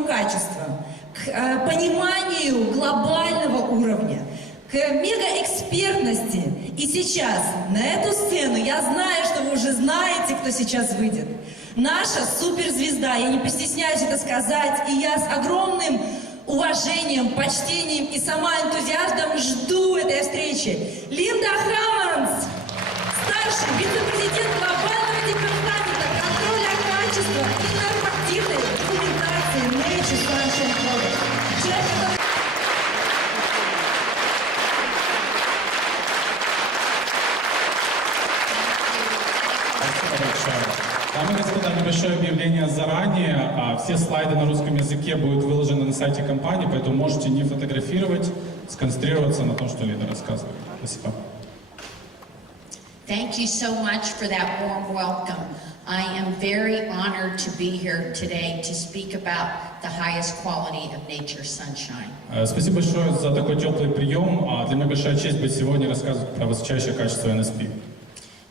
уровню качества, к пониманию глобального уровня, к мегаэкспертности. И сейчас на эту сцену, я знаю, что вы уже знаете, кто сейчас выйдет, наша суперзвезда, я не постесняюсь это сказать, и я с огромным уважением, почтением и сама энтузиазмом жду этой встречи. Линда Хаммонз, старший вице-президент глобального департамента контроля качества и нормативной документации Почему. Дамы и господа, небольшое объявление заранее. Все слайды на русском языке будут выложены на сайте компании, поэтому можете не фотографировать, сконцентрироваться на том, что Лида рассказывает. Спасибо. Thank you so much for that warm welcome. I am very honored to be here today to speak about the highest quality of nature's sunshine. Спасибо большое за такой теплый прием. Для меня большая честь быть сегодня и рассказывать про высочайшее качество NSP.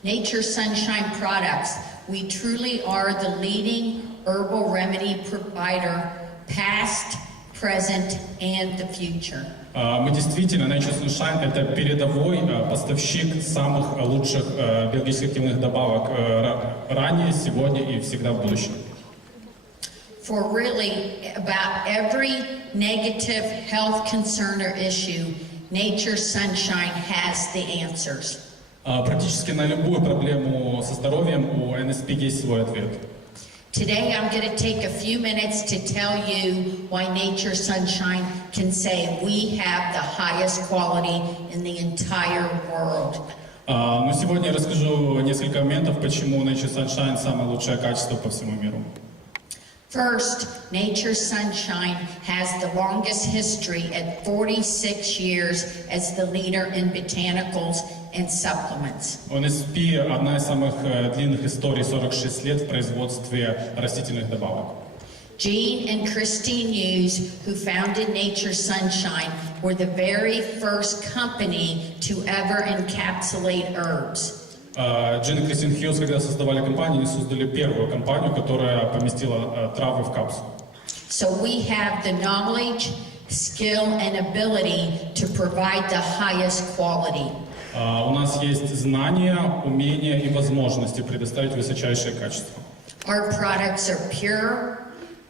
Nature's Sunshine Products, we truly are the leading herbal remedy provider, past, present, and the future. Мы действительно, Nature's Sunshine, это передовой поставщик самых лучших биологически активных добавок ранее, сегодня и всегда в будущем. For really about every negative health concern or issue, Nature's Sunshine has the answers. Практически на любую проблему со здоровьем у NSP есть свой ответ. Today I'm going to take a few minutes to tell you why Nature's Sunshine can say we have the highest quality in the entire world. Но сегодня я расскажу несколько моментов, почему Nature's Sunshine самое лучшее качество по всему миру. First, Nature's Sunshine has the longest history at 46 years as the leader in botanicals and supplements. NSP – одна из самых длинных историй, 46 лет в производстве растительных добавок. Jean and Christine Hughes, who founded Nature's Sunshine, were the very first company to ever encapsulate herbs. Джин и Кристин Хьюз, когда создавали компанию, они создали первую компанию, которая поместила травы в капсулу. So we have the knowledge, skill, and ability to provide the highest quality. У нас есть знания, умения и возможности предоставить высочайшее качество. Our products are pure,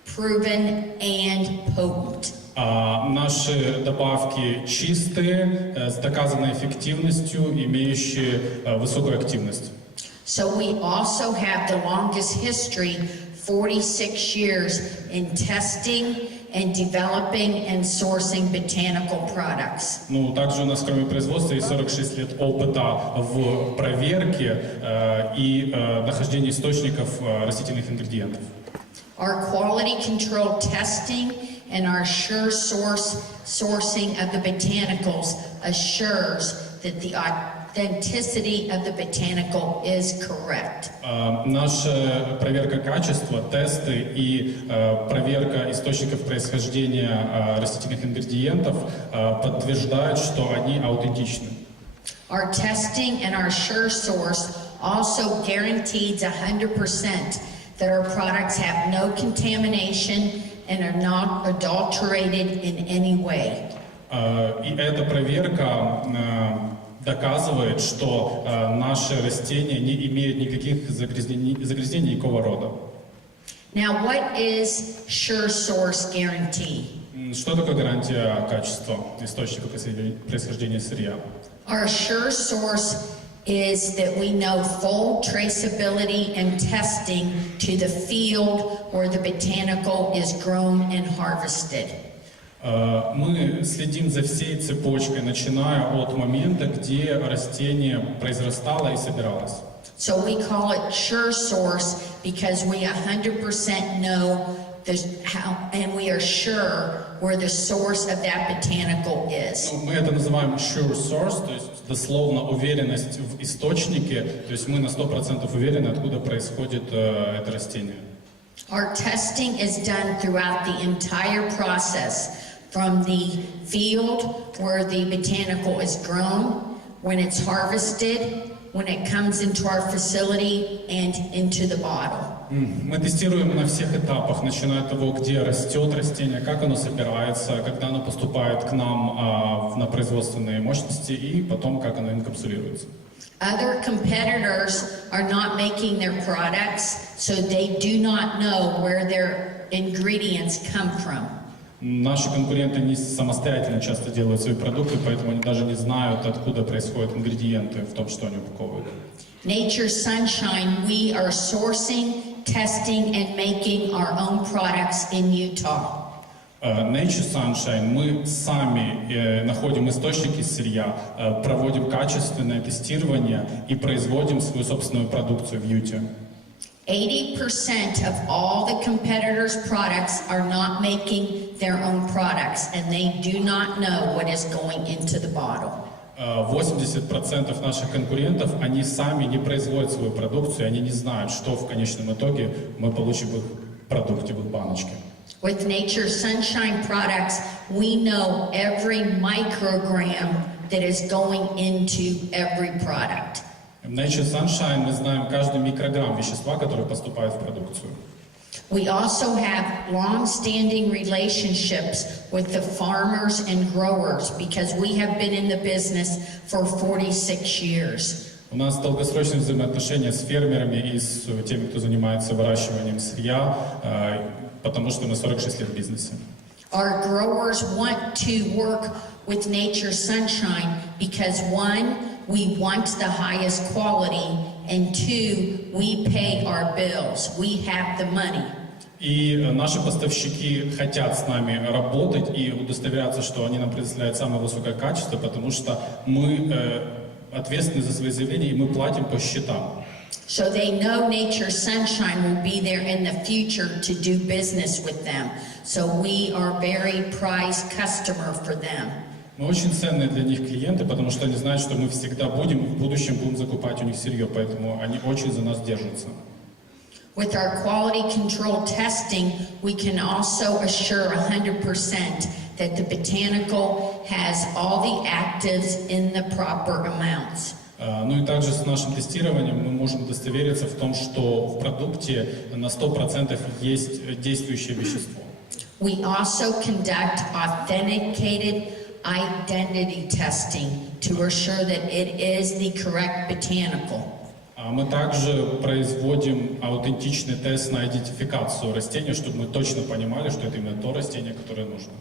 proven, and potent. Наши добавки чистые, с доказанной эффективностью, имеющие высокую активность. So we also have the longest history, 46 years, in testing and developing and sourcing botanical products. Ну, также у нас, кроме производства, есть 46 лет опыта в проверке и нахождении источников растительных ингредиентов. Our quality control testing and our sure sourcing of the botanicals assures that the authenticity of the botanical is correct. Наша проверка качества, тесты и проверка источников происхождения растительных ингредиентов подтверждают, что они аутентичны. Our testing and our sure source also guarantees 100% that our products have no contamination and are not adulterated in any way. И эта проверка доказывает, что наши растения не имеют никаких загрязнений никакого рода. Now, what is sure source guarantee? Что такое гарантия качества источника происхождения сырья? Our sure source is that we know full traceability and testing to the field where the botanical is grown and harvested. Мы следим за всей цепочкой, начиная от момента, где растение произрастало и собиралось. So we call it sure source because we 100% know how, and we are sure where the source of that botanical is. Мы это называем sure source, то есть дословно уверенность в источнике, то есть мы на 100% уверены, откуда происходит это растение. Our testing is done throughout the entire process, from the field where the botanical is grown, when it's harvested, when it comes into our facility, and into the bottle. Мы тестируем на всех этапах, начиная от того, где растет растение, как оно собирается, когда оно поступает к нам на производственные мощности и потом, как оно инкапсулируется. Other competitors are not making their products, so they do not know where their ingredients come from. Наши конкуренты не самостоятельно часто делают свои продукты, поэтому они даже не знают, откуда происходят ингредиенты в том, что они упаковывают. Nature Sunshine, we are sourcing, testing, and making our own products in Utah. Nature Sunshine, мы сами находим источники сырья, проводим качественное тестирование и производим свою собственную продукцию в Юте. 80% of all the competitors' products are not making their own products, and they do not know what is going into the bottle. 80% наших конкурентов, они сами не производят свою продукцию, они не знают, что в конечном итоге мы получим в их продукте, в их баночке. With Nature Sunshine products, we know every microgram that is going into every product. В Nature Sunshine мы знаем каждый микрограмм вещества, который поступает в продукцию. We also have long-standing relationships with the farmers and growers because we have been in the business for 46 years. У нас долгосрочные взаимоотношения с фермерами и с теми, кто занимается выращиванием сырья, потому что мы 46 лет в бизнесе. Our growers want to work with Nature Sunshine because one, we want the highest quality, and two, we pay our bills. We have the money. И наши поставщики хотят с нами работать и удостоверяться, что они нам предоставляют самое высокое качество, потому что мы ответственны за свои заявления и мы платим по счетам. So they know Nature Sunshine will be there in the future to do business with them. So we are very prized customer for them. Мы очень ценные для них клиенты, потому что они знают, что мы всегда в будущем будем закупать у них сырье, поэтому они очень за нас держатся. With our quality control testing, we can also assure 100% that the botanical has all the actives in the proper amounts. Ну и также с нашим тестированием мы можем удостовериться в том, что в продукте на 100% есть действующее вещество. We also conduct authenticated identity testing to assure that it is the correct botanical. Мы также производим аутентичный тест на идентификацию растения, чтобы мы точно понимали, что это именно то растение, которое нужно.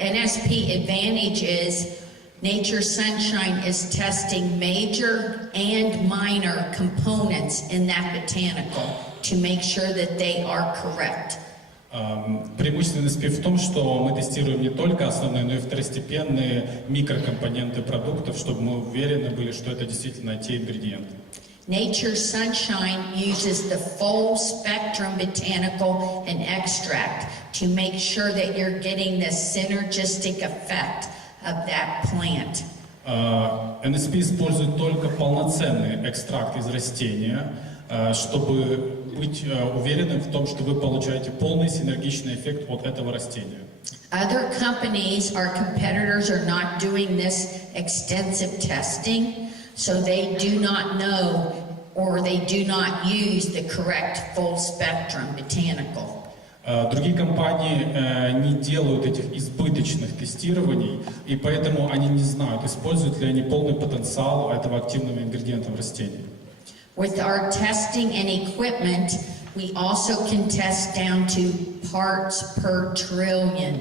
NSP advantage is Nature Sunshine is testing major and minor components in that botanical to make sure that they are correct. Преимущество NSP в том, что мы тестируем не только основные, но и второстепенные микрокомпоненты продуктов, чтобы мы уверены были, что это действительно те ингредиенты. Nature Sunshine uses the full spectrum botanical and extract to make sure that you're getting the synergistic effect of that plant. NSP использует только полноценный экстракт из растения, чтобы быть уверенным в том, что вы получаете полный синергичный эффект от этого растения. Other companies, our competitors, are not doing this extensive testing, so they do not know or they do not use the correct full spectrum botanical. Другие компании не делают этих избыточных тестирований, и поэтому они не знают, используют ли они полный потенциал этого активного ингредиента в растении. With our testing and equipment, we also can test down to parts per trillion.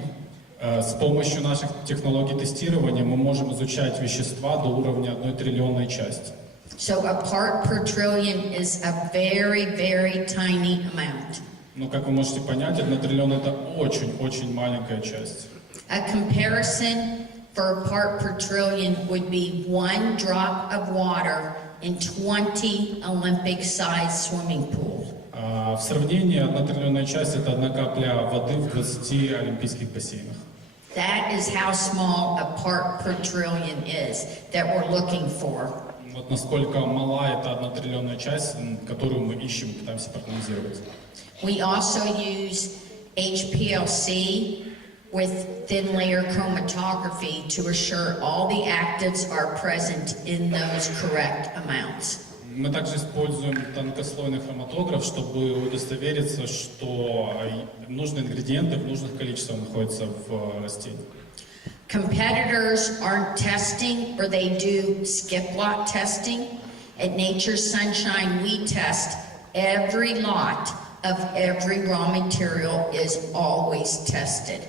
С помощью наших технологий тестирования мы можем изучать вещества до уровня 1 триллионной части. So a part per trillion is a very, very tiny amount. Но, как вы можете понять, 1 триллион — это очень-очень маленькая часть. A comparison for a part per trillion would be 1 drop of water in 20 Olympic-sized swimming pool. В сравнении 1 триллионная часть — это 1 капля воды в 20 олимпийских бассейнах. That is how small a part per trillion is that we're looking for. Вот насколько мала эта 1 триллионная часть, которую мы ищем и пытаемся проанализировать. We also use HPLC with thin layer chromatography to assure all the actives are present in those correct amounts. Мы также используем тонкослойный хроматограф, чтобы удостовериться, что нужные ингредиенты в нужных количествах находятся в растении. Competitors aren't testing, or they do skip lot testing. At Nature's Sunshine, we test every lot of every raw material is always tested.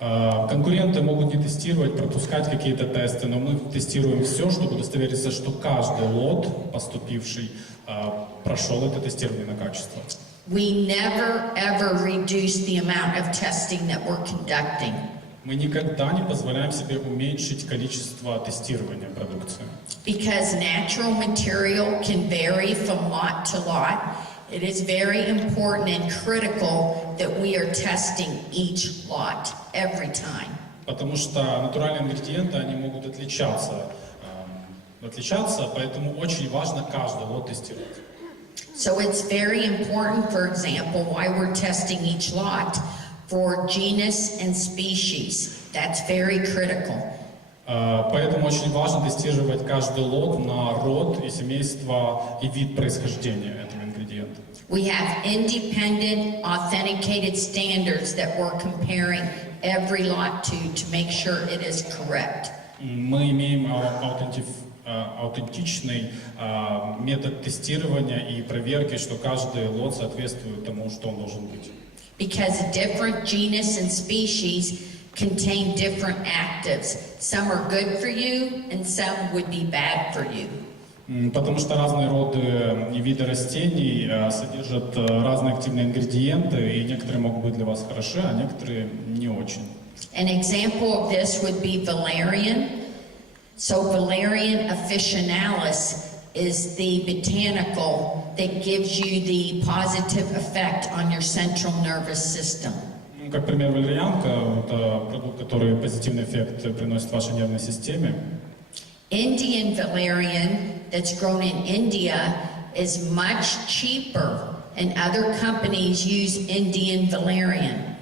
Конкуренты могут не тестировать, пропускать какие-то тесты, но мы тестируем все, чтобы удостовериться, что каждый лот, поступивший, прошел это тестирование на качество. We never ever reduce the amount of testing that we're conducting. Мы никогда не позволяем себе уменьшить количество тестирования продукции. Because natural material can vary from lot to lot, it is very important and critical that we are testing each lot every time. Потому что натуральные ингредиенты, они могут отличаться, поэтому очень важно каждый лот тестировать. So it's very important, for example, why we're testing each lot for genus and species. That's very critical. Поэтому очень важно тестировать каждый лот на род и семейство и вид происхождения этого ингредиента. We have independent, authenticated standards that we're comparing every lot to make sure it is correct. Мы имеем аутентичный метод тестирования и проверки, что каждый лот соответствует тому, что он должен быть. Because different genus and species contain different actives. Some are good for you and some would be bad for you. Потому что разные роды и виды растений содержат разные активные ингредиенты, и некоторые могут быть для вас хороши, а некоторые не очень. An example of this would be valerian. So Valerian officinalis is the botanical that gives you the positive effect on your central nervous system. Как пример, валерьянка – это продукт, который позитивный эффект приносит вашей нервной системе. Indian valerian that's grown in India is much cheaper, and other companies use Indian valerian.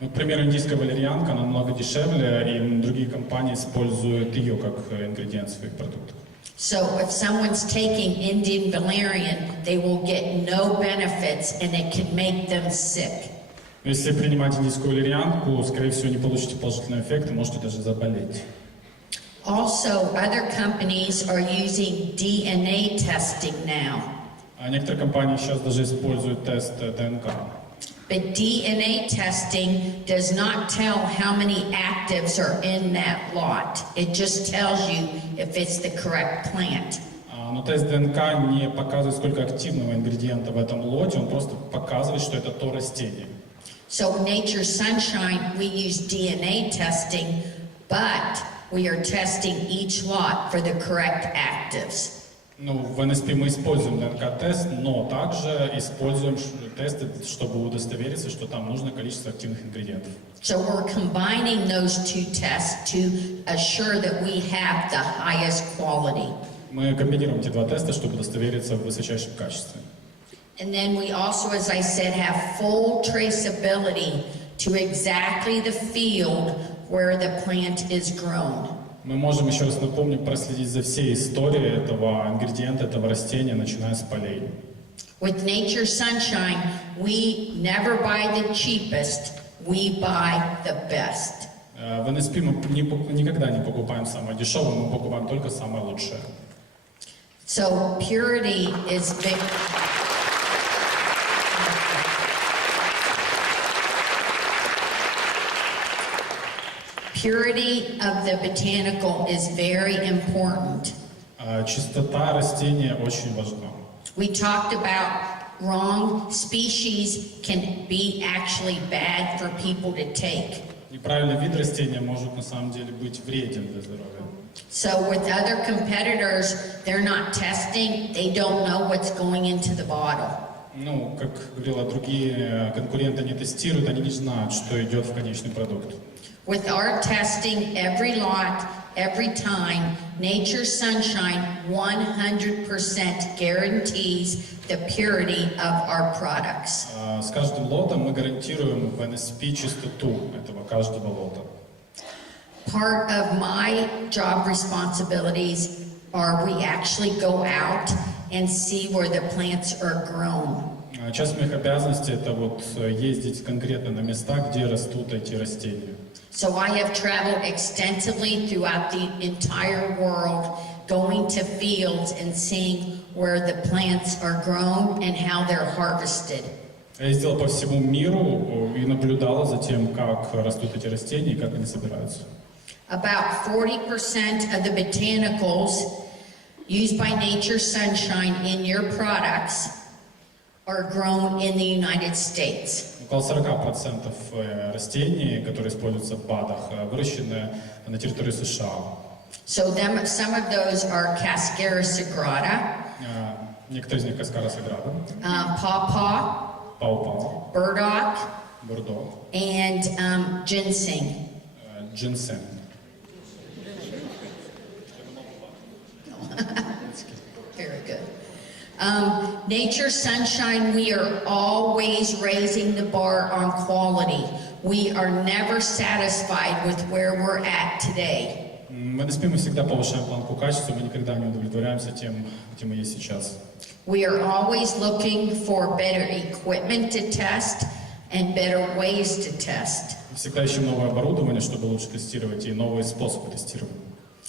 Например, индийская валерьянка намного дешевле, и другие компании используют ее как ингредиент в своих продуктах. So if someone's taking Indian valerian, they will get no benefits, and it can make them sick. Если принимать индийскую валерьянку, скорее всего, не получите положительный эффект и можете даже заболеть. Also, other companies are using DNA testing now. А некоторые компании сейчас даже используют тест ДНК. But DNA testing does not tell how many actives are in that lot. It just tells you if it's the correct plant. Но тест ДНК не показывает, сколько активного ингредиента в этом лоте, он просто показывает, что это то растение. So in Nature's Sunshine, we use DNA testing, but we are testing each lot for the correct actives. Ну, в NSP мы используем ДНК-тест, но также используем тесты, чтобы удостовериться, что там нужное количество активных ингредиентов. So we're combining those two tests to assure that we have the highest quality. Мы комбинируем эти два теста, чтобы удостовериться в высочайшем качестве. And then we also, as I said, have full traceability to exactly the field where the plant is grown. Мы можем, еще раз напомню, проследить за всей историей этого ингредиента, этого растения, начиная с полей. With Nature's Sunshine, we never buy the cheapest, we buy the best. В NSP мы никогда не покупаем самое дешевое, мы покупаем только самое лучшее. So purity is big. Purity of the botanical is very important. Чистота растения очень важна. We talked about wrong species can be actually bad for people to take. Неправильный вид растения может на самом деле быть вреден для здоровья. So with other competitors, they're not testing, they don't know what's going into the bottle. Ну, как говорила, другие конкуренты не тестируют, они не знают, что идет в конечный продукт. With our testing, every lot, every time, Nature's Sunshine 100% guarantees the purity of our products. С каждым лотом мы гарантируем в NSP чистоту этого каждого лота. Part of my job responsibilities are we actually go out and see where the plants are grown. Часть моих обязанностей это вот ездить конкретно на места, где растут эти растения. So I have traveled extensively throughout the entire world, going to fields and seeing where the plants are grown and how they're harvested. Я ездил по всему миру и наблюдала за тем, как растут эти растения и как они собираются. About 40% of the botanicals used by Nature Sunshine in your products are grown in the United States. Около 40% растений, которые используются в БАДах, выращены на территории США. So some of those are Cascara sagrada, Некоторые из них Каскара Саграда, pawpaw, пау-пау, burdock, бурдо, and ginseng. джинсен. Very good. Nature Sunshine, we are always raising the bar on quality. We are never satisfied with where we're at today. В NSP мы всегда повышаем планку качества, мы никогда не удовлетворяемся тем, где мы есть сейчас. We are always looking for better equipment to test and better ways to test. Всегда ищем новое оборудование, чтобы лучше тестировать, и новые способы тестирования.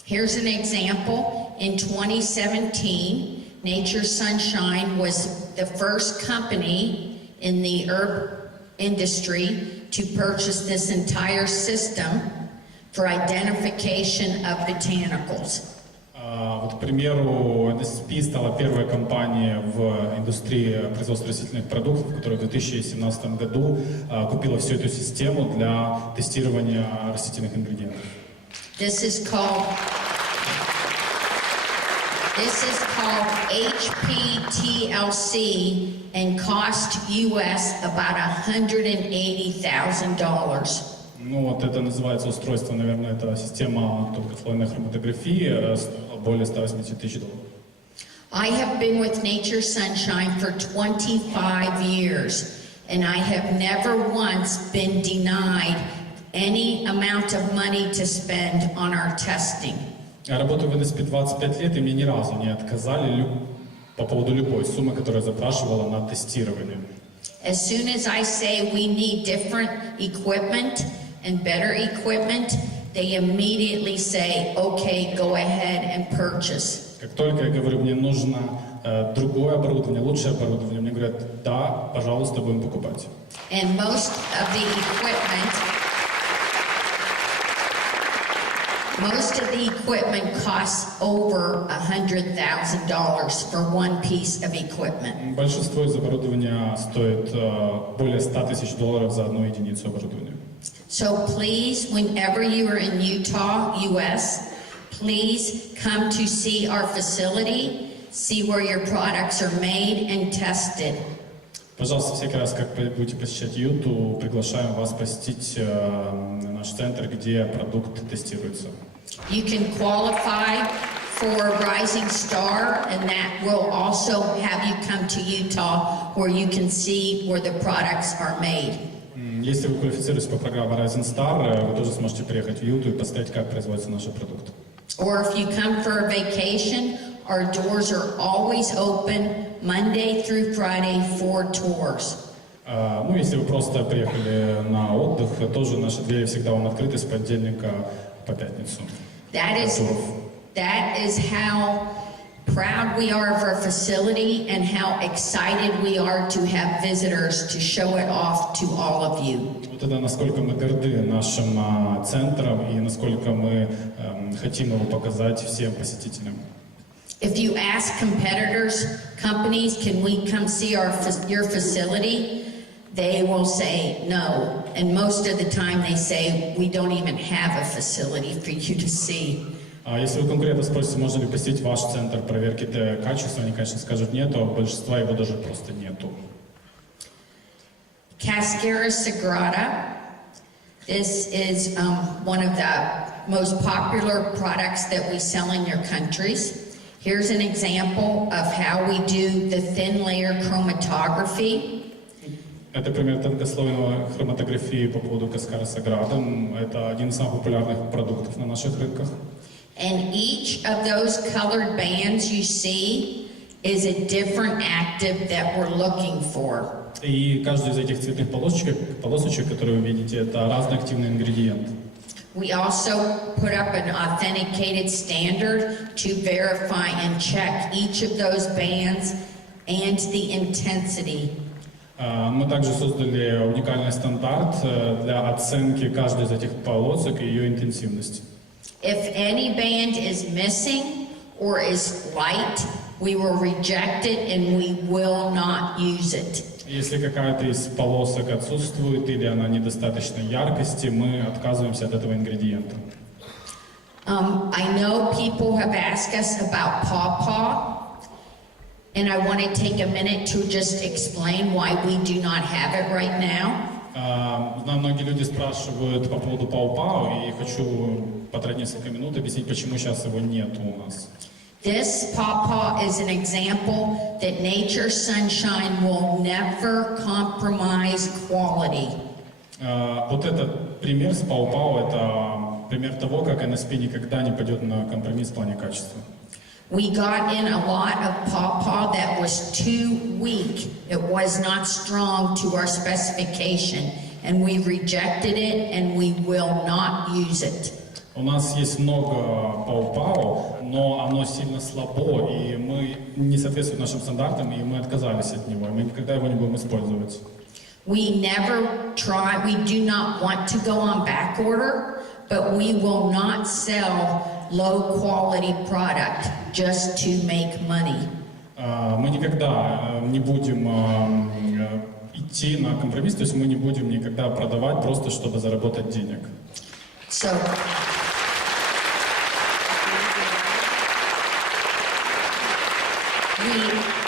Here's an example. In 2017, Nature Sunshine was the first company in the herb industry to purchase this entire system for identification of botanicals. Вот, к примеру, NSP стала первой компанией в индустрии производства растительных продуктов, которая в 2017 году купила всю эту систему для тестирования растительных ингредиентов. This is called HPTLC and cost US about $180,000. Ну вот это называется устройство, наверное, это система тонкослойной хроматографии, более $180 тысяч. I have been with Nature Sunshine for 25 years, and I have never once been denied any amount of money to spend on our testing. Я работаю в NSP 25 лет, и мне ни разу не отказали по поводу любой суммы, которую я запрашивала на тестирование. As soon as I say we need different equipment and better equipment, they immediately say, okay, go ahead and purchase. Как только я говорю, мне нужно другое оборудование, лучшее оборудование, мне говорят, да, пожалуйста, будем покупать. And most of the equipment costs over $100,000 for one piece of equipment. Большинство из оборудования стоит более $100 тысяч за одну единицу оборудования. So please, whenever you are in Utah, US, please come to see our facility, see where your products are made and tested. Пожалуйста, всякий раз, как будете посещать Юту, приглашаем вас посетить наш центр, где продукт тестируется. You can qualify for Rising Star, and that will also have you come to Utah where you can see where the products are made. Если вы квалифицируетесь по программе Rising Star, вы тоже сможете приехать в Юту и посмотреть, как производятся наши продукты. Or if you come for a vacation, our doors are always open Monday through Friday for tours. Ну, если вы просто приехали на отдых, тоже наши двери всегда вам открыты с понедельника по пятницу. That is how proud we are of our facility and how excited we are to have visitors to show it off to all of you. Вот это насколько мы горды нашим центром и насколько мы хотим его показать всем посетителям. If you ask companies, can we come see your facility? They will say no. And most of the time they say, we don't even have a facility for you to see. Если вы конкретно спросите, можно ли посетить ваш центр проверки качества, они, конечно, скажут нет, а большинства его даже просто нету. Cascara sagrada. This is one of the most popular products that we sell in your countries. Here's an example of how we do the thin layer chromatography. Это пример тонкослойной хроматографии по поводу Cascara sagrada. Это один из самых популярных продуктов на наших рынках. And each of those colored bands you see is a different active that we're looking for. И каждый из этих цветных полосочек, которые вы видите, это разный активный ингредиент. We also put up an authenticated standard to verify and check each of those bands and the intensity. Мы также создали уникальный стандарт для оценки каждой из этих полосок и ее интенсивности. If any band is missing or is light, we will reject it and we will not use it. Если какая-то из полосок отсутствует или она недостаточно яркости, мы отказываемся от этого ингредиента. I know people have asked us about pawpaw, and I want to take a minute to just explain why we do not have it right now. Знаю, многие люди спрашивают по поводу пау-пау, и хочу потратить несколько минут объяснить, почему сейчас его нет у нас. This pawpaw is an example that Nature Sunshine will never compromise quality. Вот этот пример с пау-пау, это пример того, как NSP никогда не пойдет на компромисс в плане качества. We got in a lot of pawpaw that was too weak. It was not strong to our specification, and we rejected it and we will not use it. У нас есть много пау-пау, но оно сильно слабо, и мы не соответствует нашим стандартам, и мы отказались от него, и мы никогда его не будем использовать. We do not want to go on back order, but we will not sell low quality product just to make money. Мы никогда не будем идти на компромисс, то есть мы не будем никогда продавать просто, чтобы заработать денег. So,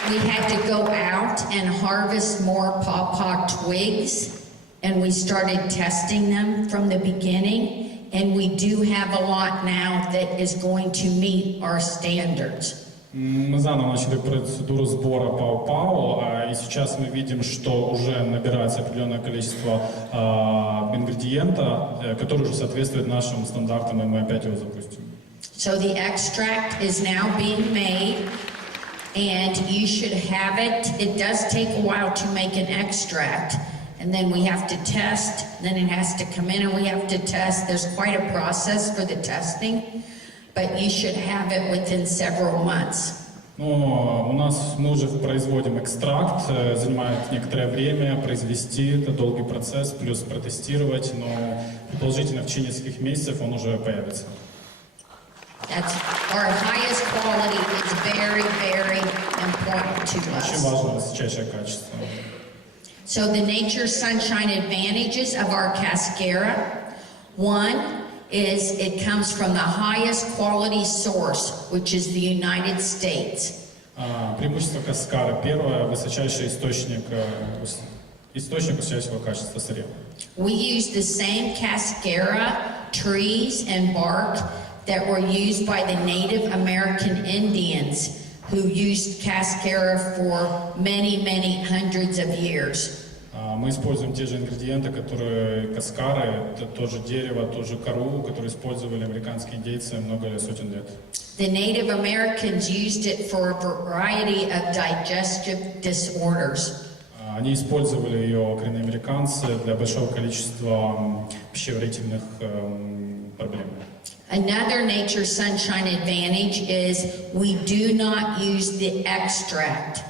we had to go out and harvest more pawpaw twigs, and we started testing them from the beginning, and we do have a lot now that is going to meet our standards. Мы заново начали процедуру сбора пау-пау, и сейчас мы видим, что уже набирается определенное количество ингредиента, который уже соответствует нашим стандартам, и мы опять его запустим. So the extract is now being made, and you should have it. It does take a while to make an extract, and then we have to test, then it has to come in and we have to test. There's quite a process for the testing, but you should have it within several months. Но мы уже производим экстракт, занимает некоторое время произвести, это долгий процесс, плюс протестировать, но предположительно в течение нескольких месяцев он уже появится. That's our highest quality is very, very important to Очень us. важно высочайшее качество. So the Nature Sunshine advantages of our cascara, one is it comes from the highest quality source, which is the United States. Преимущество каскара. Первое, высочайший источник высочайшего качества сырья. We use the same cascara trees and bark that were used by the Native American Indians who used cascara for many, many hundreds of years. Мы используем те же ингредиенты, которые каскары, это тоже дерево, тоже кору, которые использовали американские индейцы много сотен лет. The Native Americans used it for a variety of digestive disorders. Они использовали ее, коренные американцы, для большого количества пищеварительных проблем. Another Nature Sunshine advantage is we do not use the extract.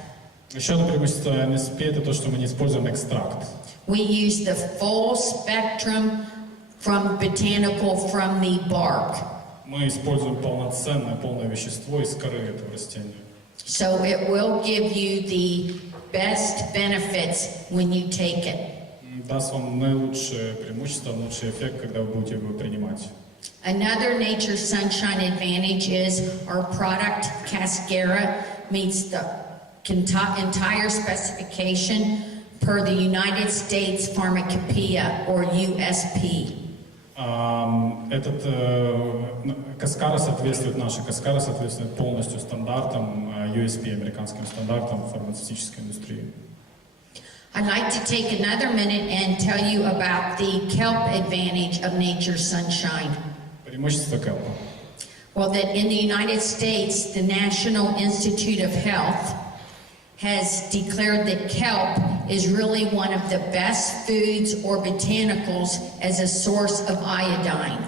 Еще одно преимущество NSP это то, что мы не используем экстракт. We use the full spectrum from botanical from the bark. Мы используем полное вещество из коры этого растения. So it will give you the best benefits when you take it. Даст вам наилучшее преимущество, наилучший эффект, когда вы будете его принимать. Another Nature Sunshine advantage is our product, cascara, meets the entire specification per the United States Pharmacopoeia, or USP. Наша каскара соответствует полностью стандартам USP, американским стандартам фармацевтической индустрии. I'd like to take another minute and tell you about the kelp advantage of Nature Sunshine. Преимущество келпа. Well, that in the United States, the National Institute of Health has declared that kelp is really one of the best foods or botanicals as a source of iodine.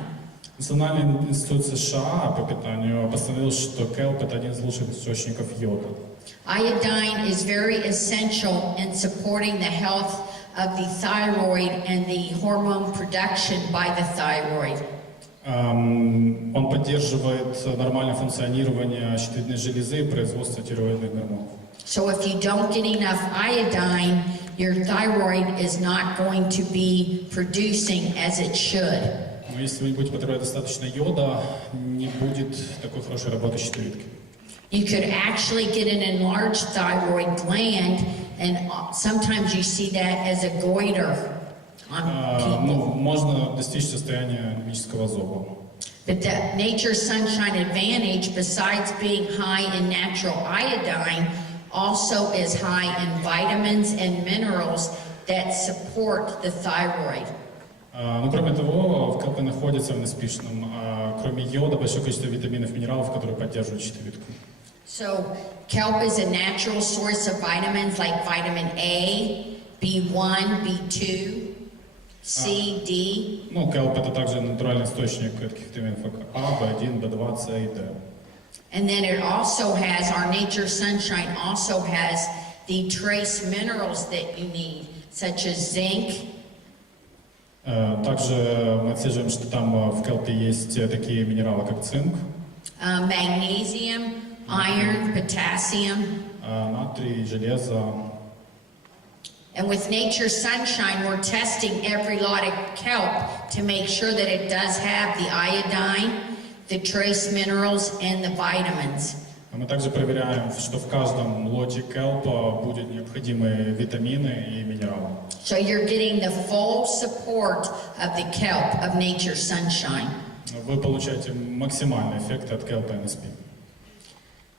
Национальный институт США по питанию постановил, что келп – это один из лучших источников йода. Iodine is very essential in supporting the health of the thyroid and the hormone production by the thyroid. Он поддерживает нормальное функционирование щитовидной железы и производство тиреоидных гормонов. So if you don't get enough iodine, your thyroid is not going to be producing as it should. Но если вы не будете потреблять достаточно йода, не будет такой хорошей работы щитовидки. You could actually get an enlarged thyroid gland, and sometimes you see that as a goiter on people. Можно достичь состояния мического зоба. But the Nature Sunshine Advantage, besides being high in natural iodine, also is high in vitamins and minerals that support the thyroid. Но кроме того, в келпе находится в NSP-шном, кроме йода, большое количество витаминов и минералов, которые поддерживают щитовидку. So kelp is a natural source of vitamins like vitamin A, B1, B2, C, D. Келп – это также натуральный источник таких витаминов, как А, В1, В2, С и Д. And then it also has, our Nature Sunshine also has the trace minerals that you need, such as zinc. Также мы отслеживаем, что там в келпе есть такие минералы, как цинк, Magnesium, iron, potassium. натрий, железо. And with Nature Sunshine, we're testing every lot of kelp to make sure that it does have the iodine, the trace minerals, and the vitamins. Мы также проверяем, что в каждом лоте келпа будут необходимые витамины и минералы. So you're getting the full support of the kelp of Nature Sunshine. Вы получаете максимальный эффект от келпа NSP.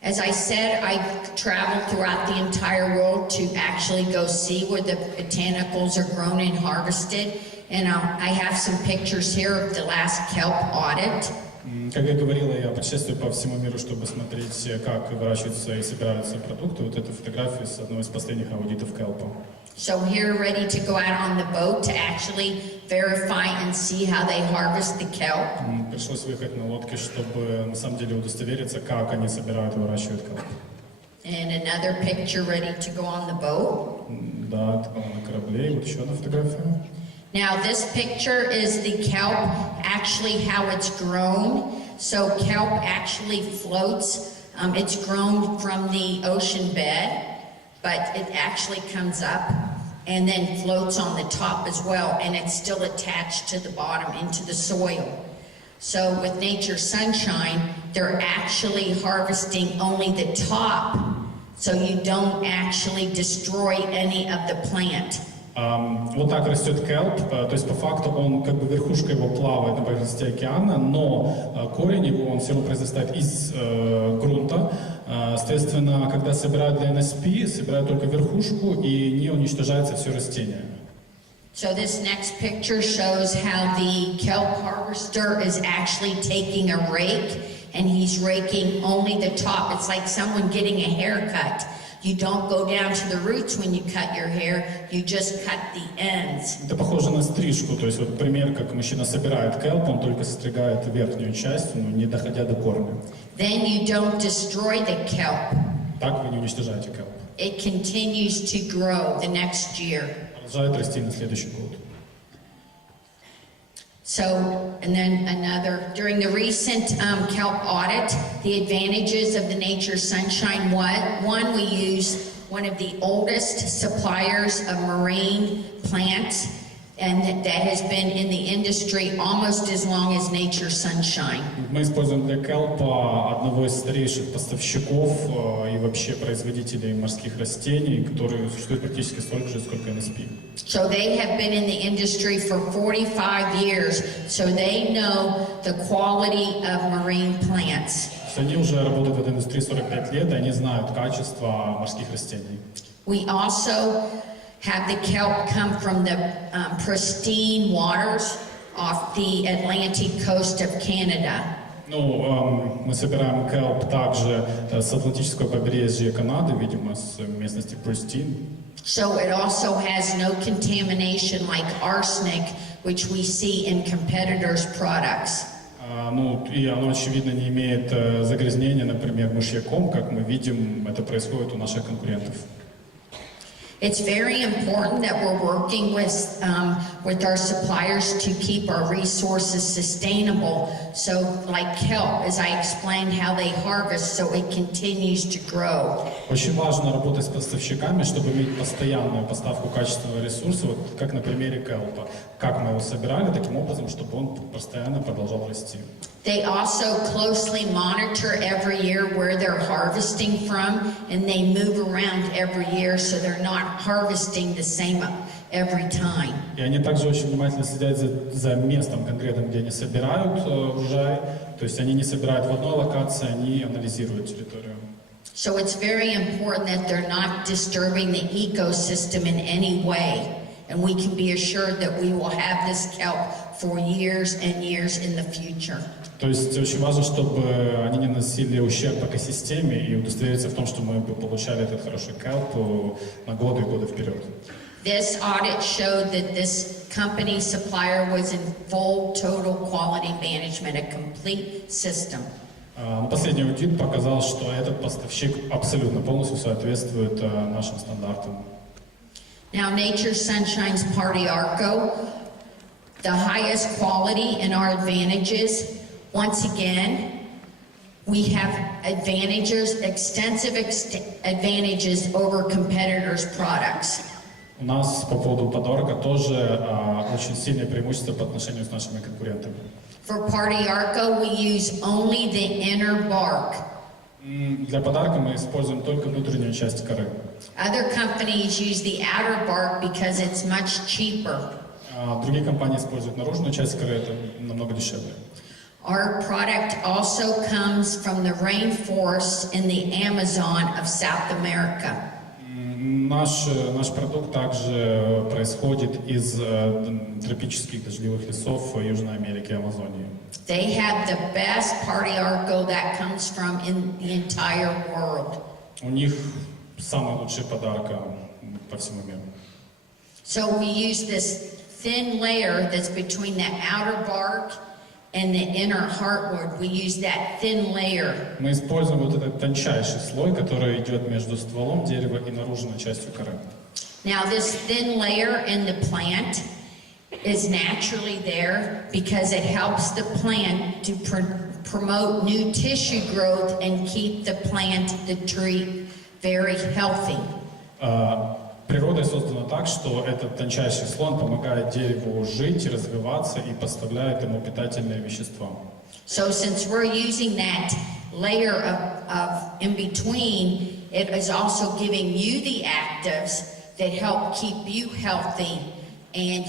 As I said, I traveled throughout the entire world to actually go see where the botanicals are grown and harvested. And I have some pictures here of the last kelp audit. Как я говорила, я путешествую по всему миру, чтобы смотреть, как выращиваются и собираются продукты. Вот эта фотография с одного из последних аудитов келпа. So here, ready to go out on the boat to actually verify and see how they harvest the kelp. Пришлось выехать на лодке, чтобы на самом деле удостовериться, как они собирают и выращивают келп. And another picture ready to go on the boat. Да, это было на корабле. И вот еще одна фотография. Now this picture is the kelp, actually how it's grown. So kelp actually floats. It's grown from the ocean bed, but it actually comes up and then floats on the top as well, and it's still attached to the bottom into the soil. So with Nature Sunshine, they're actually harvesting only the top, so you don't actually destroy any of the plant. Вот так растет келп, то есть по факту он, как бы верхушка его плавает на поверхности океана, но корень его, он все равно произрастает из грунта. Соответственно, когда собирают для NSP, собирают только верхушку и не уничтожается все растение. So this next picture shows how the kelp harvester is actually taking a rake and he's raking only the top. It's like someone getting a haircut. You don't go down to the roots when you cut your hair, you just cut the ends. Это похоже на стрижку, то есть вот пример, как мужчина собирает келп, он только состригает верхнюю часть, но не доходя до корня. Then you don't destroy the kelp. Так вы не уничтожаете келп. It continues to grow the next year. Продолжает расти на следующий год. So, and then another, during the recent kelp audit, the advantages of the Nature Sunshine, one, we use one of the oldest suppliers of marine plants, and that has been in the industry almost as long as Nature Sunshine. Мы используем для келпа одного из старейших поставщиков и вообще производителей морских растений, которые существуют практически столько же, сколько NSP. So they have been in the industry for 45 years, so they know the quality of marine plants. Они уже работают в этой индустрии 45 лет, и они знают качество морских растений. We also have the kelp come from the pristine waters off the Atlantic coast of Canada. Ну, мы собираем kelp также с Атлантического побережья Канады, видимо, с местности Престин. So it also has no contamination like arsenic, which we see in competitors' products. Ну, и оно, очевидно, не имеет загрязнения, например, мышьяком, как мы видим, это происходит у наших конкурентов. It's very important that we're working with our suppliers to keep our resources sustainable. So, like kelp, as I explained how they harvest, so it continues to grow. Очень важно работать с поставщиками, чтобы иметь постоянную поставку качественного ресурса, вот как на примере келпа. Как мы его собирали, таким образом, чтобы он постоянно продолжал расти. They also closely monitor every year where they're harvesting from, and they move around every year, so they're not harvesting the same every time. И они также очень внимательно следят за местом конкретным, где они собирают урожай. То есть они не собирают в одной локации, они анализируют территорию. So it's very important that they're not disturbing the ecosystem in any way. And we can be assured that we will have this kelp for years and years in the future. То есть очень важно, чтобы они не наносили ущерб экосистеме и удостовериться в том, что мы бы получали этот хороший kelp на годы и годы вперед. This audit showed that this company supplier was in full total quality management, a complete system. Последний аудит показал, что этот поставщик абсолютно полностью соответствует нашим стандартам. Now, Nature's Sunshine's Party Arco, the highest quality and our advantages. Once again, we have advantages, extensive advantages over competitors' products. У нас по поводу подарка тоже очень сильное преимущество по отношению с нашими конкурентами. For Party Arco, we use only the inner bark. Для подарка мы используем только внутреннюю часть коры. Other companies use the outer bark because it's much cheaper. Другие компании используют наружную часть коры, это намного дешевле. Our product also comes from the rainforests in the Amazon of South America. Наш продукт также происходит из тропических дождливых лесов Южной Америки и Амазонии. They have the best Party Arco that comes from in the entire world. У них самый лучший подарок по всему миру. So we use this thin layer that's between the outer bark and the inner heartwood. We use that thin layer. Мы используем вот этот тончайший слой, который идет между стволом дерева и наружной частью коры. Now this thin layer in the plant is naturally there because it helps the plant to promote new tissue growth and keep the plant, the tree, very healthy. Природой создано так, что этот тончайший слой помогает дереву жить, развиваться и поставляет ему питательные вещества. So since we're using that layer of in between, it is also giving you the actives that help keep you healthy and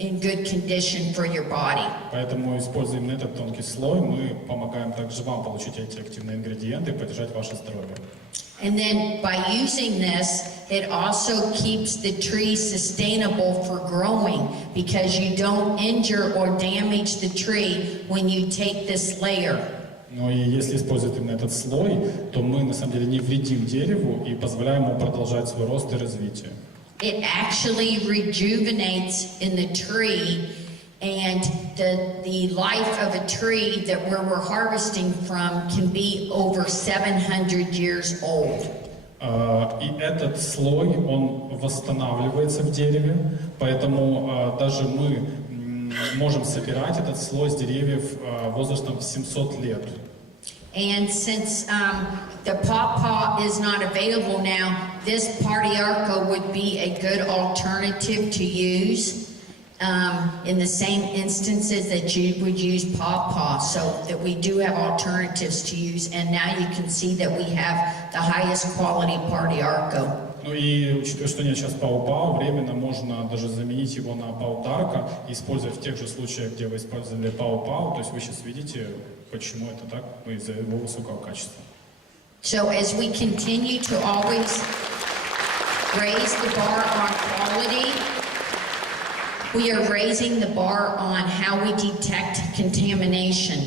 in good condition for your body. Поэтому, используя именно этот тонкий слой, мы помогаем также вам получить эти активные ингредиенты и поддержать ваше здоровье. And then by using this, it also keeps the tree sustainable for growing because you don't injure or damage the tree when you take this layer. Но и если использовать именно этот слой, то мы на самом деле не вредим дереву и позволяем ему продолжать свой рост и развитие. It actually rejuvenates in the tree, and the life of a tree that where we're harvesting from can be over 700 years old. И этот слой, он восстанавливается в дереве, поэтому даже мы можем собирать этот слой с деревьев возрастом 700 лет. And since the pawpaw is not available now, this Party Arco would be a good alternative to use in the same instances that you would use pawpaw. So that we do have alternatives to use, and now you can see that we have the highest quality Party Arco. Ну и учитывая, что нет сейчас пау-пау, временно можно даже заменить его на пау-дарка, используя в тех же случаях, где вы использовали пау-пау. То есть вы сейчас видите, почему это так, из-за его высокого качества. So as we continue to always raise the bar on quality, we are raising the bar on how we detect contamination.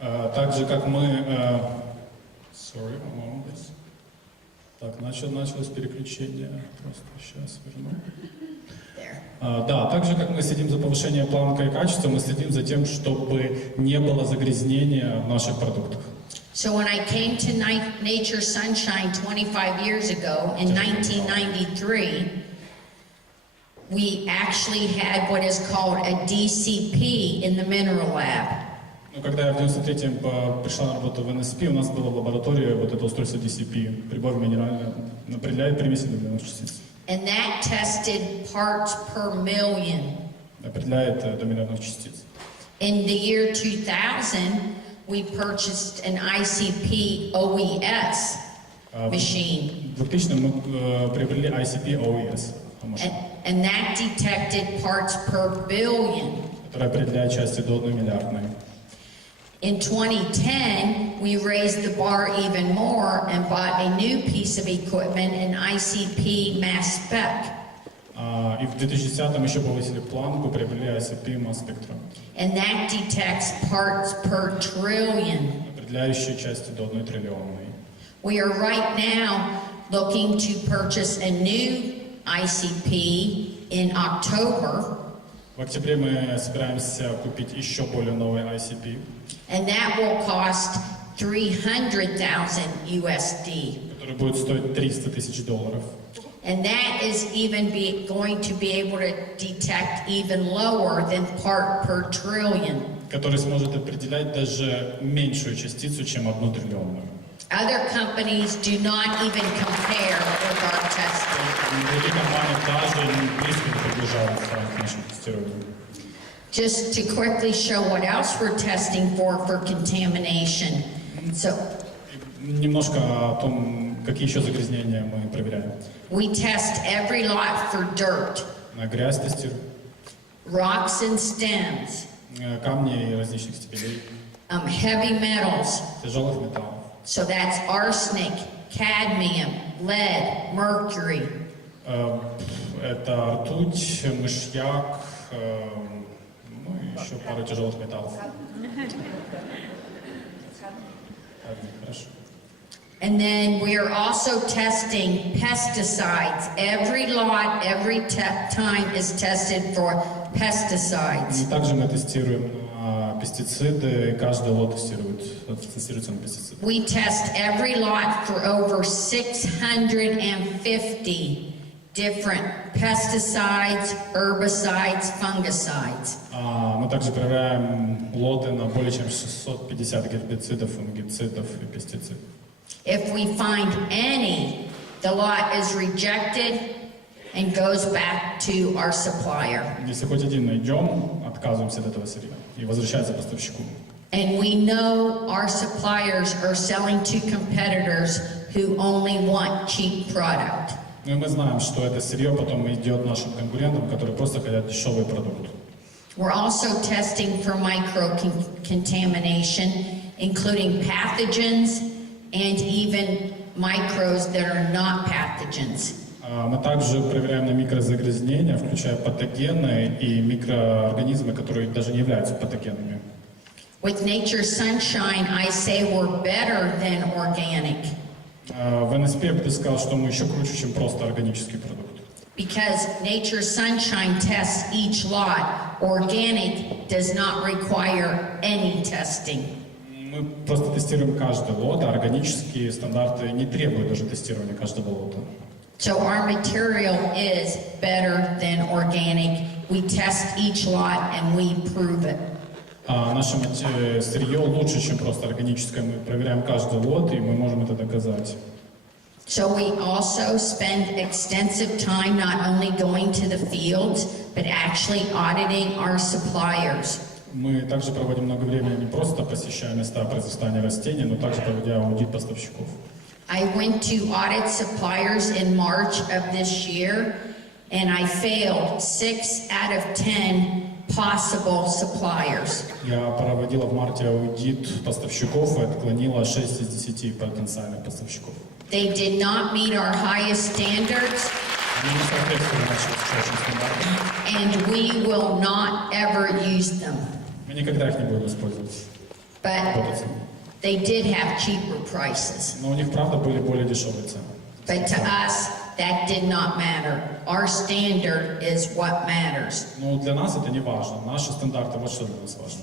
Также как мы... Sorry, one moment, please. Так, началось переключение. Просто сейчас верну. Да, так же, как мы следим за повышением планка и качества, мы следим за тем, чтобы не было загрязнения в наших продуктах. So when I came to Nature Sunshine 25 years ago, in 1993, we actually had what is called a DCP in the mineral lab. Ну, когда я в 93-м пришла на работу в NSP, у нас было в лаборатории вот это устройство DCP, прибор минеральный, определяет примеси минеральных частиц. And that tested parts per million. Определяет до минеральных частиц. In the year 2000, we purchased an ICP OES machine. В 2000-м мы приобрели ICP OES. And that detected parts per billion. Которая определяет части до 1 миллиардной. In 2010, we raised the bar even more and bought a new piece of equipment, an ICP mass spec. И в 2010-м еще повысили планку, приобрели ICP mass spectrum. And that detects parts per trillion. Определяющие части до 1 триллионной. We are right now looking to purchase a new ICP in October. В октябре мы собираемся купить еще более новый ICP. And that will cost $300,000 USD. Который будет стоить $300 тысяч. And that is even going to be able to detect even lower than part per trillion. Который сможет определять даже меньшую частицу, чем 1 триллионную. Other companies do not even compare with our testing. Другие компании даже близко не приближаются к нашему тестированию. Just to quickly show what else we're testing for contamination. So Немножко о том, какие еще загрязнения мы проверяем. we test every lot for dirt, На грязь тестируем, rocks and stems, камни и различных степеней, heavy metals. тяжелых металлов. So that's arsenic, cadmium, lead, mercury. Это ртуть, мышьяк, ну и еще пару тяжелых металлов. Хорошо. And then we are also testing pesticides. Every lot, every time is tested for pesticides. И также мы тестируем пестициды, и каждый лот тестируется на пестициды. We test every lot for over 650 different pesticides, herbicides, fungicides. Мы также проверяем лоты на более чем 650 гербицидов, фунгицидов и пестицидов. If we find any, the lot is rejected and goes back to our supplier. Если хоть один найдем, отказываемся от этого сырья и возвращается поставщику. And we know our suppliers are selling to competitors who only want cheap product. Ну и мы знаем, что это сырье потом идет нашим конкурентам, которые просто хотят дешевый продукт. We're also testing for micro-contamination, including pathogens and even microbes that are not pathogens. Мы также проверяем на микрозагрязнения, включая патогены и микроорганизмы, которые даже не являются патогенами. With Nature Sunshine, I say we're better than organic. В NSP я бы сказал, что мы еще круче, чем просто органический продукт. Because Nature Sunshine tests each lot, organic does not require any testing. Мы просто тестируем каждый лот, а органические стандарты не требуют даже тестирования каждого лота. So our material is better than organic. We test each lot and we prove it. Наше сырье лучше, чем просто органическое. Мы проверяем каждый лот, и мы можем это доказать. So we also spend extensive time not only going to the fields, but actually auditing our suppliers. Мы также проводим много времени не просто посещая места произрастания растений, но также проводя аудит поставщиков. I went to audit suppliers in March of this year, and I failed 6 out of 10 possible suppliers. Я проводила в марте аудит поставщиков и отклонила 6 из 10 потенциальных поставщиков. They did not meet our highest standards, Они не соответствовали нашим высочайшим стандартам. and we will not ever use them. Мы никогда их не будем использовать. работать. they did have cheaper prices. Но у них, правда, были более дешевые цены. But to us, that did not matter. Our standard is what matters. Но для нас это не важно. Наши стандарты, вот что для нас важно.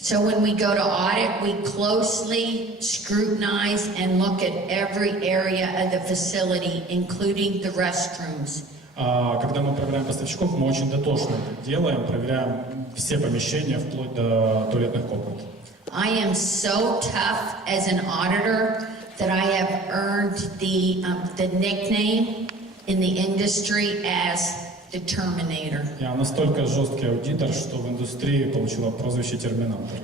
So when we go to audit, we closely scrutinize and look at every area of the facility, including the restrooms. Когда мы проверяем поставщиков, мы очень дотошно это делаем, проверяем все помещения, вплоть до туалетных комнат. I am so tough as an auditor that I have earned the nickname in the industry as the Terminator. Я настолько жесткий аудитор, что в индустрии получила прозвище Терминатор.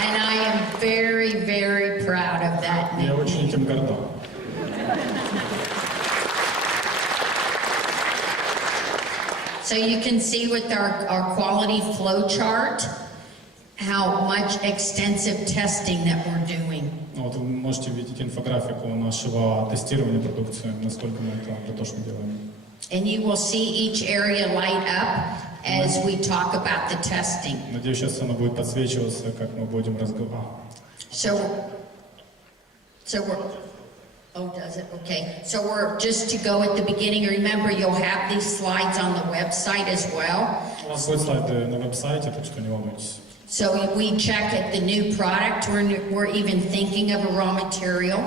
And I am very, very proud of that Я очень nickname. этим горда. So you can see with our quality flow chart how much extensive testing that we're doing. Вот вы можете видеть инфографику нашего тестирования продукции, насколько мы это дотошно делаем. And you will see each area light up as we talk about the testing. Надеюсь, сейчас оно будет подсвечиваться, как мы будем разговаривать. So we're, oh, does it? Okay. So we're just to go at the beginning. Remember, you'll have these slides on the website as well. У вас будут слайды на веб-сайте, так что не волнуйтесь. So we check at the new product. We're even thinking of a raw material.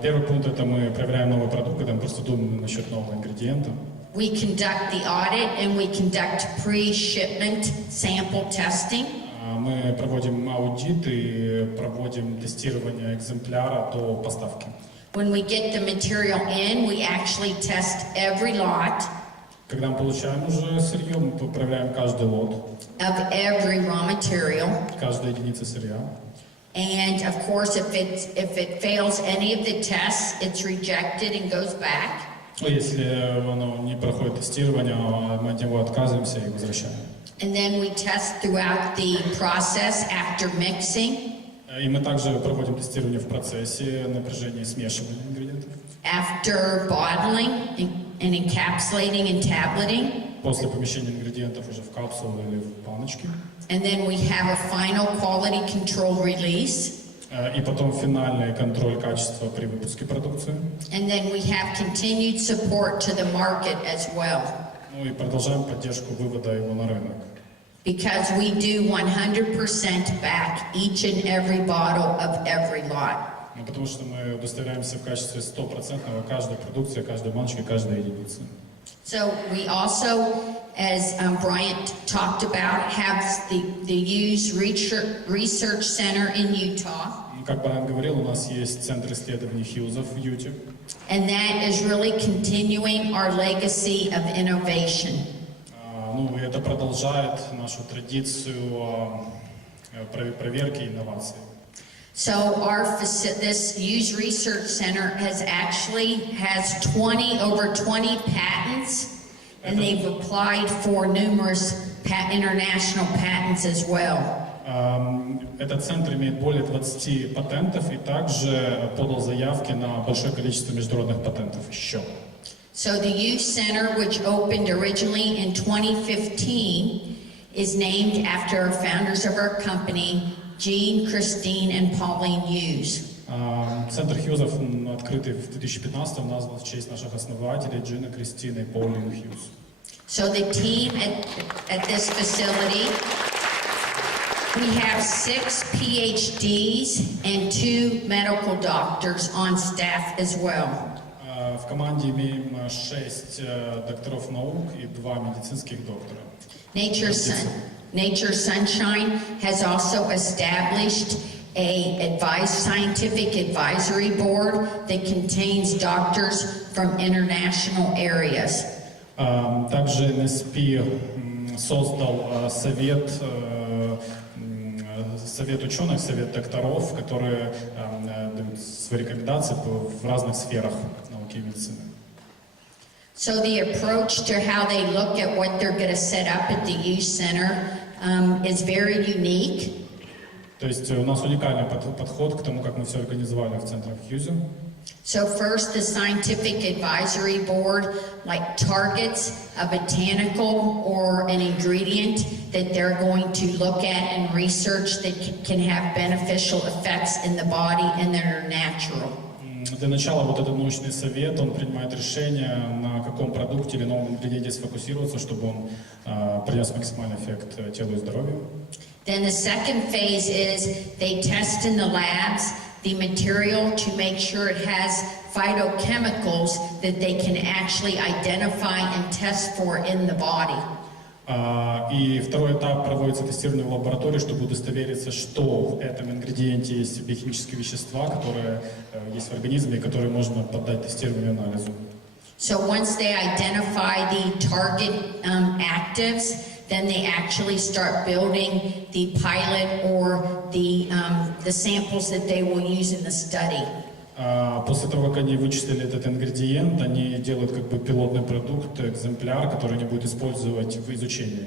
Первый пункт — это мы проверяем новый продукт, когда мы просто думаем насчет нового ингредиента. We conduct the audit and we conduct pre-shipment sample testing. Мы проводим аудит и проводим тестирование экземпляра до поставки. When we get the material in, we actually test every lot Когда мы получаем уже сырье, мы проверяем каждый лот, of every raw material. каждая единица сырья. And of course, if it fails any of the tests, it's rejected and goes back. Если оно не проходит тестирование, мы от него отказываемся и возвращаем. And then we test throughout the process after mixing, И мы также проводим тестирование в процессе напряжения смешивания ингредиентов. after bottling and encapsulating and tableting. После помещения ингредиентов уже в капсулу или в баночки. And then we have a final quality control release. И потом финальный контроль качества при выпуске продукции. And then we have continued support to the market as well. Ну и продолжаем поддержку вывода его на рынок. Because we do 100% back each and every bottle of every lot. Ну, потому что мы удостоверяемся в качестве 100% каждой продукции, каждой баночки, каждой единицы. So we also, as Bryant talked about, have the Hughes Research Center in Utah. Как Брайан говорил, у нас есть центр исследований Хьюза в Юте. And that is really continuing our legacy of innovation. Ну, и это продолжает нашу традицию проверки и инноваций. So this Hughes Research Center has over 20 patents, and they've applied for numerous international patents as well. Этот центр имеет более 20 патентов и также подал заявки на большое количество международных патентов еще. So the Hughes Center, which opened originally in 2015, is named after our founders of our company, Jean, Christine, and Pauline Hughes. Центр Хьюзов, открытый в 2015, назван в честь наших основателей Джина, Кристины и Паулин Хьюз. So the team at this facility, we have 6 PhDs and 2 medical doctors on staff as well. В команде имеем 6 докторов наук и 2 медицинских доктора. Nature Sunshine has also established a scientific advisory board that contains doctors from international areas. Также NSP создал совет ученых, совет докторов, которые дают свои рекомендации в разных сферах науки и медицины. So the approach to how they look at what they're going to set up at the Hughes Center is very unique. То есть у нас уникальный подход к тому, как мы все организовали в центрах Хьюзи. So first, the Scientific Advisory Board targets a botanical or an ingredient that they're going to look at and research that can have beneficial effects in the body and that are natural. Для начала вот этот научный совет, он принимает решение, на каком продукте или новом ингредиенте сфокусироваться, чтобы он принес максимальный эффект телу и здоровью. Then the second phase is they test in the labs the material to make sure it has phytochemicals that they can actually identify and test for in the body. И второй этап проводится тестирование в лаборатории, чтобы удостовериться, что в этом ингредиенте есть биохимические вещества, которые есть в организме, и которые можно поддать тестированию и анализу. So once they identify the target actives, then they actually start building the pilot or the samples that they will use in the study. После того, как они вычислили этот ингредиент, они делают как бы пилотный продукт, экземпляр, который они будут использовать в изучении.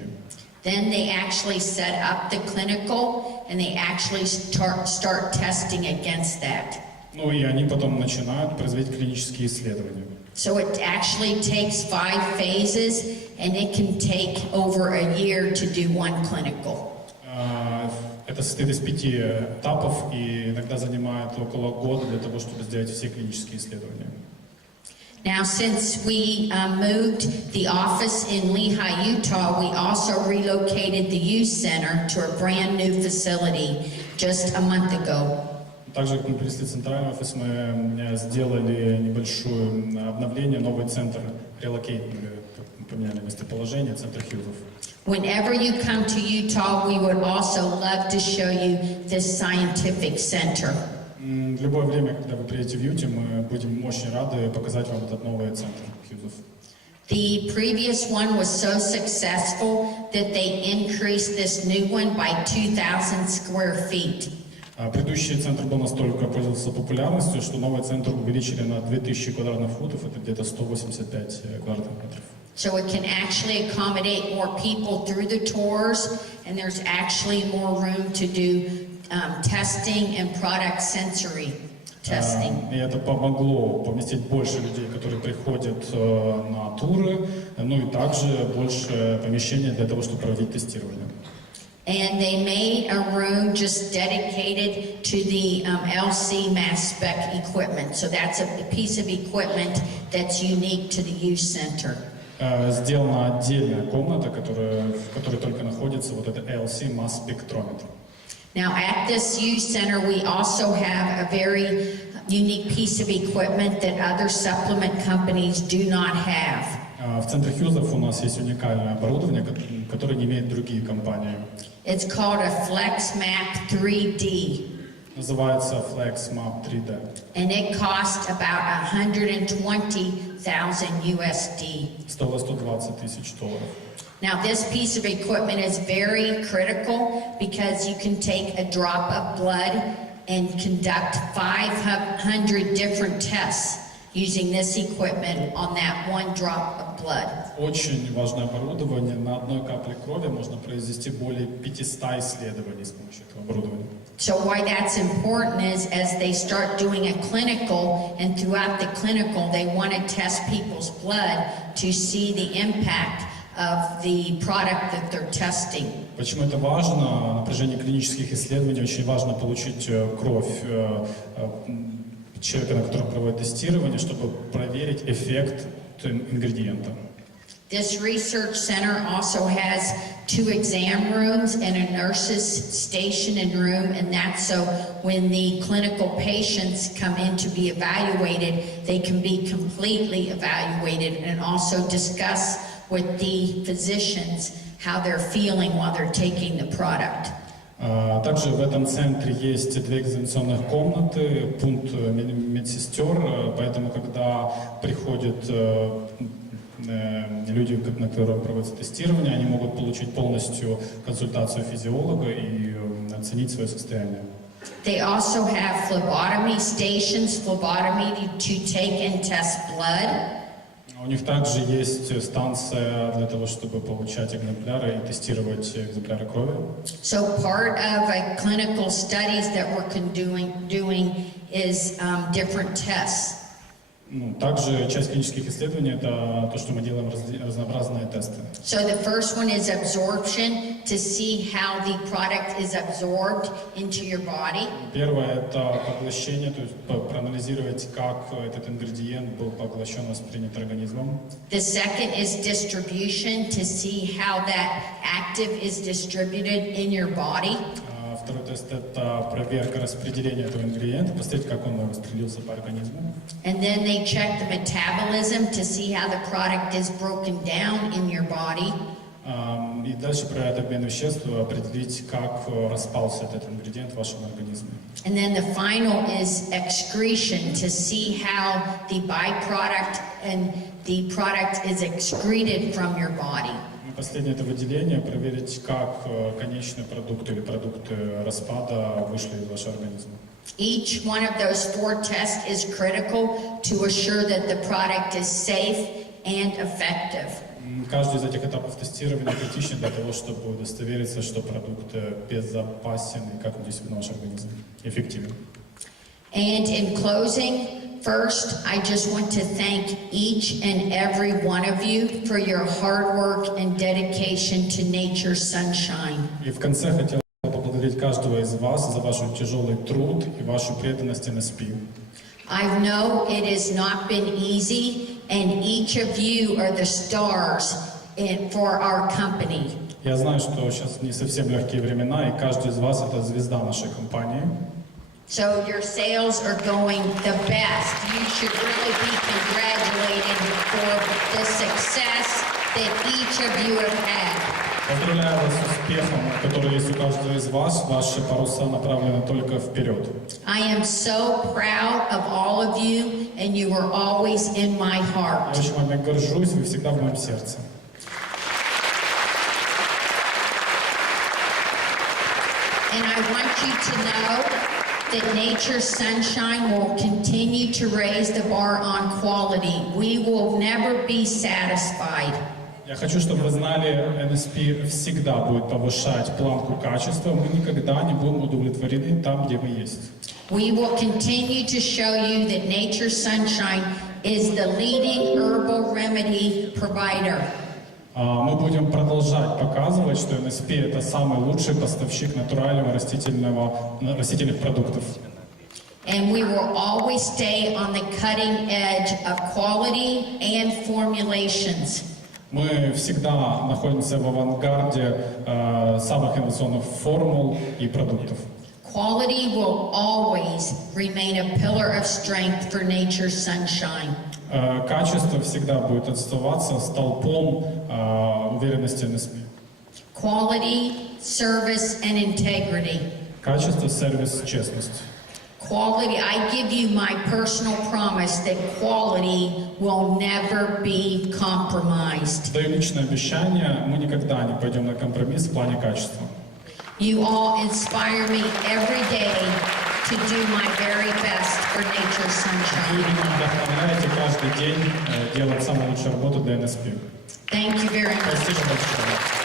Then they actually set up the clinical and they actually start testing against that. Ну и они потом начинают производить клинические исследования. So it actually takes 5 phases and it can take over a year to do one clinical. Это состоит из 5 этапов и иногда занимает около года для того, чтобы сделать все клинические исследования. Now, since we moved the office in Lehi, Utah, we also relocated the youth center to a brand new facility just a month ago. Также, как мы перенесли центральный офис, мы сделали небольшое обновление, новый центр, релокейт, поменяли местоположение, центр Хьюзов. Whenever you come to Utah, we would also love to show you this scientific center. В любое время, когда вы приедете в Юте, мы будем очень рады показать вам этот новый центр Хьюзов. The previous one was so successful that they increased this new one by 2,000 square feet. Предыдущий центр был настолько пользовался популярностью, что новый центр увеличили на 2000 квадратных футов, это где-то 185 квадратных метров. So it can actually accommodate more people through the tours, and there's actually more room to do testing and product sensory testing. И это помогло поместить больше людей, которые приходят на туры, ну и также больше помещений для того, чтобы проводить тестирование. And they made a room just dedicated to the LC mass spec equipment. So that's a piece of equipment that's unique to the youth center. Сделана отдельная комната, в которой только находится вот это LC масс спектрометр. Now at this youth center we also have a very unique piece of equipment that other supplement companies do not have. В центре Хьюзов у нас есть уникальное оборудование, которое не имеют другие компании. It's called a FlexMap 3D. Называется FlexMap 3D. And it costs about $120,000 USD. Стоило $120,000. Now this piece of equipment is very critical because you can take a drop of blood and conduct 500 different tests using this equipment on that one drop of blood. Очень важное оборудование. На одной капле крови можно произвести более 500 исследований с помощью этого оборудования. So why that's important is as they start doing a clinical, and throughout the clinical they want to test people's blood to see the impact of the product that they're testing. Почему это важно? На протяжении клинических исследований очень важно получить кровь человека, на котором проводят тестирование, чтобы проверить эффект ингредиента. This research center also has 2 exam rooms and a nurse's station and room, and that's so when the clinical patients come in to be evaluated, they can be completely evaluated and also discuss with the physicians how they're feeling while they're taking the product. Также в этом центре есть 2 экзаменационных комнаты, пункт медсестер, поэтому когда приходят люди, на которых проводится тестирование, они могут получить полностью консультацию физиолога и оценить свое состояние. They also have phlebotomy stations, phlebotomy to take and test blood. У них также есть станция для того, чтобы получать экземпляры и тестировать экземпляры крови. So part of a clinical studies that we're doing is different tests. Также часть клинических исследований — это то, что мы делаем разнообразные тесты. So the first one is absorption, to see how the product is absorbed into your body. Первое — это поглощение, то есть проанализировать, как этот ингредиент был поглощен, воспринят организмом. The second is distribution, to see how that active is distributed in your body. Второй тест — это проверка распределения этого ингредиента, посмотреть, как он распределился по организму. And then they check the metabolism to see how the product is broken down in your body. И дальше проверять обмен веществ, определить, как распался этот ингредиент в вашем организме. And then the final is excretion, to see how the byproduct and the product is excreted from your body. Последнее — это выделение, проверить, как конечный продукт или продукты распада вышли из вашего организма. Each one of those 4 tests is critical to assure that the product is safe and effective. Каждый из этих этапов тестирования критичен для того, чтобы удостовериться, что продукт безопасен и как он действует на ваш организм, эффективен. And in closing, first, I just want to thank each and every one of you for your hard work and dedication to nature's sunshine. И в конце хотел поблагодарить каждого из вас за ваш тяжелый труд и вашу преданность NSP. I know it has not been easy, and each of you are the stars for our company. Я знаю, что сейчас не совсем легкие времена, и каждый из вас — это звезда нашей компании. So your sales are going the best. You should really be congratulated for the success that each of you have had. Поздравляю вас с успехом, который есть у каждого из вас. Ваши паруса направлены только вперед. I am so proud of all of you, and you are always in my heart. Я очень вами горжусь, вы всегда в моем сердце. And I want you to know that nature's sunshine will continue to raise the bar on quality. We will never be satisfied. Я хочу, чтобы вы знали, NSP всегда будет повышать планку качества. Мы никогда не будем удовлетворены там, где мы есть. We will continue to show you that nature's sunshine is the leading herbal remedy provider. Мы будем продолжать показывать, что NSP — это самый лучший поставщик натурального растительных продуктов. And we will always stay on the cutting edge of quality and formulations. Мы всегда находимся в авангарде самых инновационных формул и продуктов. Quality will always remain a pillar of strength for nature's sunshine. Качество всегда будет оставаться столпом уверенности NSP. Quality, service, and integrity. Качество, сервис, честность. Quality, I give you my personal promise that quality will never be compromised. Даю личное обещание, мы никогда не пойдем на компромисс в плане качества. You all inspire me every day to do my very best for nature's sunshine. Вы меня вдохновляете каждый день делать самую лучшую работу для NSP. Thank you very much. Спасибо большое.